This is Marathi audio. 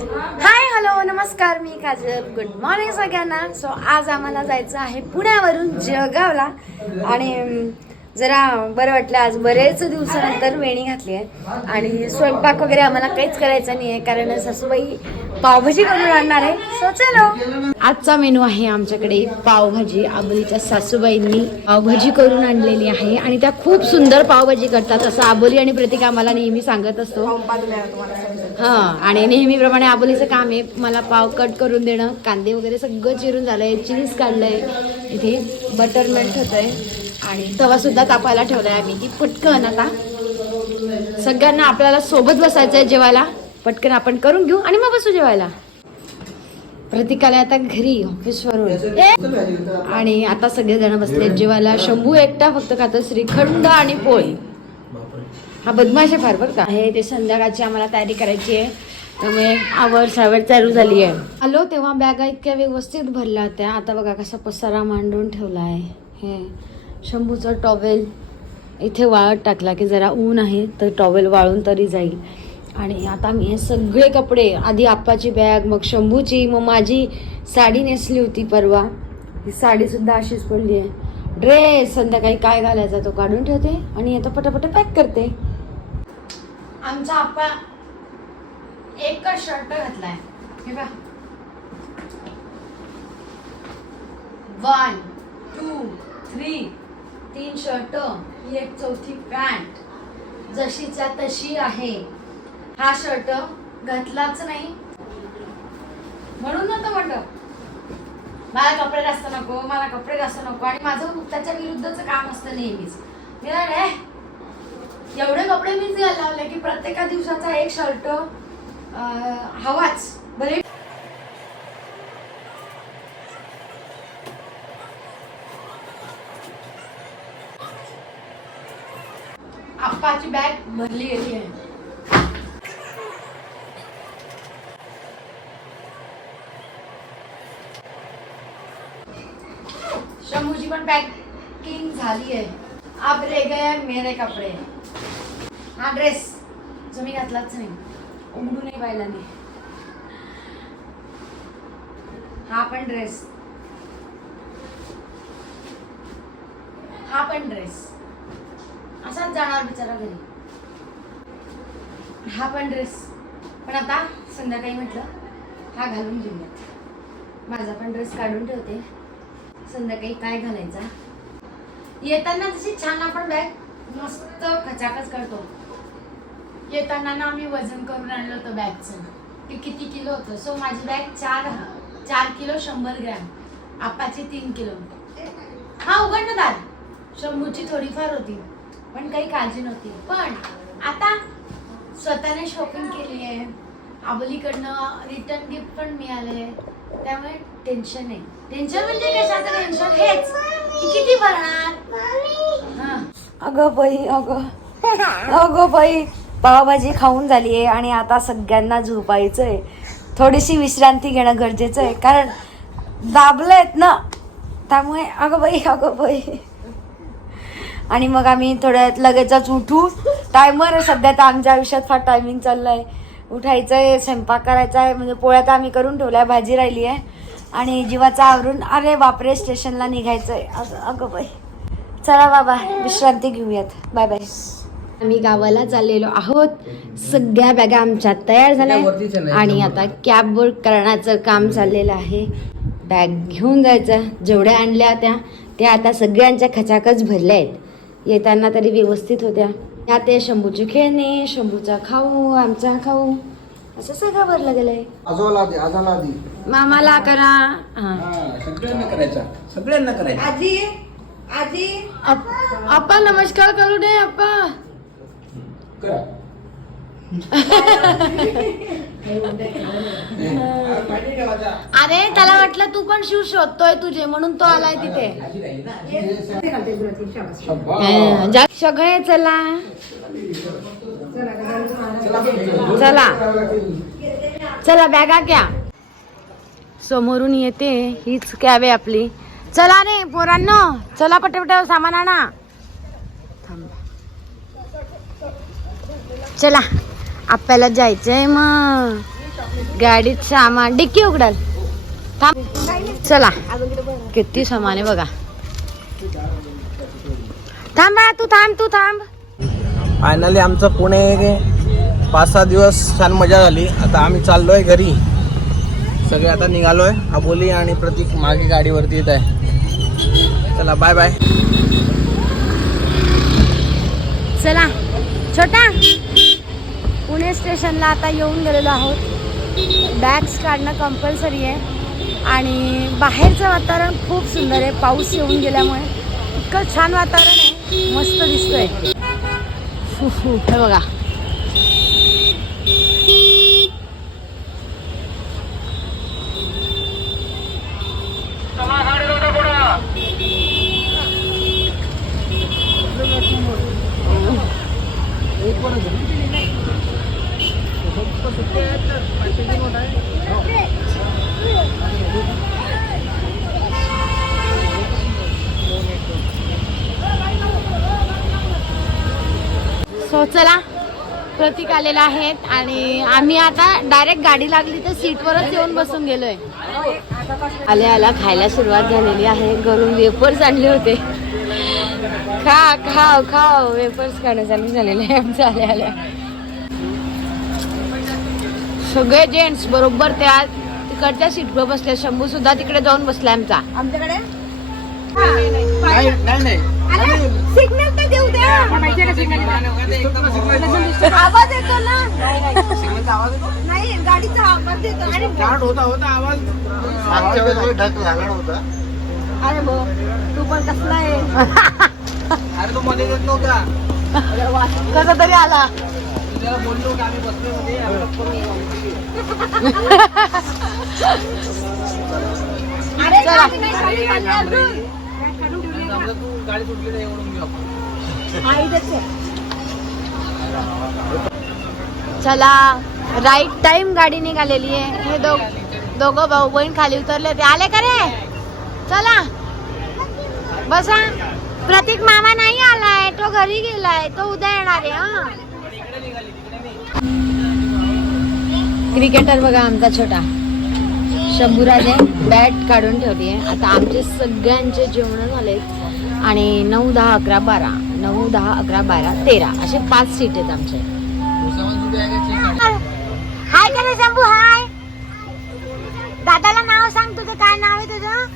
हाय हॅलो नमस्कार मी काजल. गुड मॉर्निंग सगळ्यांना. सो आज आम्हाला जायचं आहे पुण्यावरून जळगावला. आणि जरा बरं वाटलं आज बरेच दिवसानंतर वेणी घातली आहे. आणि स्वयंपाक वगैरे आम्हाला काहीच करायचा नाही आहे कारण सासूबाई पावभाजी करून आणणार आहे. सो चलो. आजचा मेनू आहे आमच्याकडे पावभाजी. आबोलीच्या सासूबाईंनी पावभाजी करून आणलेली आहे. आणि त्या खूप सुंदर पावभाजी करतात असं आबोली आणि प्रतीक आम्हाला नेहमी सांगत असतो. हां आणि नेहमीप्रमाणे आबोलीचं काम आहे. मला पाव कट करून देणं कांदे वगैरे सगळं चिरून झालंय चीज काढलंय. इथे बटर मेल्ट आहे आणि तवा सुद्धा तापायला ठेवलाय आम्ही. ती पटकन आता सगळ्यांना आपल्याला सोबत बसायचं आहे जेवायला. पटकन आपण करून घेऊ आणि मग बसू जेवायला. प्रतिकाला आता घरी ऑफिसवरून आणि आता सगळेजण बसले जेवायला. शंभू एकटा फक्त खातो श्रीखंड आणि पोळी. हा बदमाश आहे फार बरं का. हे ते संध्याकाळची आम्हाला तयारी करायची आहे. त्यामुळे आवड सावड चालू झाली आहे. आलो तेव्हा बॅगा इतक्या व्यवस्थित भरल्या होत्या. आता बघा कसा पसारा मांडून ठेवला आहे. हे शंभूचं टॉवेल इथे वाळत टाकला की जरा ऊन आहे तर टॉवेल वाळून तरी जाईल. आणि आता मी हे सगळे कपडे आधी आप्पाची बॅग मग शंभूची मग माझी साडी नेसली होती परवा. ही साडीसुद्धा अशीच पडली आहे. ड्रेस संध्याकाळी काय घालायचा तो काढून ठेवते आणि आता पटापट पॅक करते. आमचा आप्पा एकच शर्ट घातलाय. हे बघा. वन टू थ्री तीन शर्ट ही एक चौथी पॅन्ट. जशीच्या तशी आहे. हा शर्ट घातलाच नाही. म्हणून नव्हतं म्हटलं मला कपडे जास्त नको मला कपडे जास्त नको. आणि माझं त्याच्या विरुद्धचं काम असतं नेहमीच. मी एवढे कपडे मीच घ्यायला लावले की प्रत्येका दिवसाचा एक शर्ट हवाच. बरे आप्पाची बॅग भरली गेली आहे. शंभूची पण पॅकिंग झाली आहे. आप रे गए मेरे कपडे. हा ड्रेस. जो मी घातलाच नाही. उघडूनही पाहिला नाही हा पण ड्रेस. हा पण ड्रेस. असाच जाणार बिचारा घरी. हा पण ड्रेस. पण आता संध्याकाळी म्हटलं हा घालून घेऊयात माझा पण ड्रेस काढून ठेवते. संध्याकाळी काय घालायचा? येताना तशी छान आपण बॅग मस्त खचाखच करतो. येताना ना आम्ही वजन करून आणलं होतं बॅगचं. ते किती किलो होतं? सो माझी बॅग चार चार किलो शंभर ग्रॅम. आपाची तीन किलो. हा उघड ना दार. शंभूची थोडीफार होती. पण काही काळजी नव्हती. पण आता स्वतःने शॉपिंग केली आहे. आबोलीकडनं रिटर्न गिफ्ट पण मिळाले त्यामुळे टेन्शन नाही. टेन्शन म्हणजे कशाचं टेन्शन हेच. की किती भरणार? अगं बाई अगं. अगं बाई. पावभाजी खाऊन झाली आहे आणि आता सगळ्यांना झोपायचं आहे थोडीशी विश्रांती घेणं गरजेचं आहे. कारण दाबलं आहेत ना त्यामुळे अगं बाई अगं बाई. आणि मग आम्ही थोड्यात लगेचच उठू. टायमर आहे सध्या तर आमच्या आयुष्यात फार टायमिंग चाललं आहे उठायचं आहे स्वयंपाक करायचा आहे म्हणजे पोळ्या तर आम्ही करून ठेवल्या भाजी राहिली आहे. आणि जीवाचा आवरून अरे बापरे स्टेशनला निघायचं आहे असं अगं बाई. चला बाबा विश्रांती घेऊयात. बाय बाय आम्ही गावाला चाललेलो आहोत. सगळ्या बॅगा आमच्या तयार झाल्या आणि आता कॅब बुक करण्याचं काम चाललेलं आहे. बॅग घेऊन जायचं. जेवढ्या आणल्या त्या त्या आता सगळ्यांच्या खचाखच भरल्या आहेत. येताना तरी व्यवस्थित होत्या. त्या ते शंभूची खेळणी शंभूचा खाऊ आमचा खाऊ. असं सगळं भरलं गेलंय. आजोला दे आजोला दे. मामाला करा. सगळ्यांना करायचा. सगळ्यांना करायचा. आजी आजी. आप- आप्पा नमस्कार करू दे आप्पा करा? अरे त्याला वाटलं तू पण शिव शोधतोय तुझे म्हणून तो आलाय तिथे शब्बा. जा- सगळे चला चला. चला. चला बॅगा क्या समोरून येते हीच कॅब आहे आपली चला रे पोरांनो चला पटपट सामान आणा चला आपल्याला जायचंय मग. गाडीत सामान डिक्की उघडाल. थांब. चला किती सामान आहे बघा. थांब तू थांब तू थांब. फायनली आमचं पुणे पाच सहा दिवस छान मजा झाली. आता आम्ही चाललोय घरी. सगळे आता निघालोय. अबोली आणि प्रतीक मागे गाडीवरती येत आहे. चला बाय बाय चला. छोटा. स्टेशनला आता येऊन गेलेलो आहोत. बॅग्स काढणं कंपल्सरी आहे. आणि बाहेरचं वातावरण खूप सुंदर आहे. पाऊस येऊन गेल्यामुळे इतकं छान वातावरण आहे. मस्त दिसतंय. फु, हे बघा. सो चला प्रतीक आलेला आहेत आणि आम्ही आता डायरेक्ट गाडी लागली तर सीटवरच येऊन बसून गेलोय. आले आला खायला सुरुवात झालेली आहे. घरून वेपर्स आणले होते. खा खाव खाव वेपर्स खाणं चालू झालेलं आहे आमचं. आल्या आल्या सगळे जेंट्स बरोबर त्या तिकडच्या सीटवर बसले. शंभू सुद्धा तिकडे जाऊन बसलाय आमचा. आमच्याकडे? नाही नाही सिग्नल तर देऊ द्या. आवाज येतो ना? नाही गाडीचा आवाज येतो. आणि स्टार्ट होता होता आवाज. अरे भाऊ तू पण कसला आहे. अरे तो मध्ये येत नव्हता. कसा तरी आला. चला. गाडी नाही खाली खाली अजून. काढून ठेवली आहे समजा तू गाडी सुटली नाही एवढून घेऊ आपण. का? आई देते. चला राईट टाइम गाडी निघालेली आहे. हे दोघ दोघं भाऊ बहीण खाली उतरले ते आले का रे? चला. बसा. प्रतीक मामा नाही आलाय तो घरी गेलाय. तो उद्या येणार आहे हा. क्रिकेटर बघा आमचा छोटा. शंभूराने बॅट काढून ठेवली आहे आता आमचे सगळ्यांचे जेवणं झाले आणि नऊ दहा अकरा बारा. नऊ दहा अकरा बारा तेरा. असे पाच सीट आहेत आमचे. हाय करे शंभू हाय दादाला नाव सांग तुझं काय नाव आहे तुझं?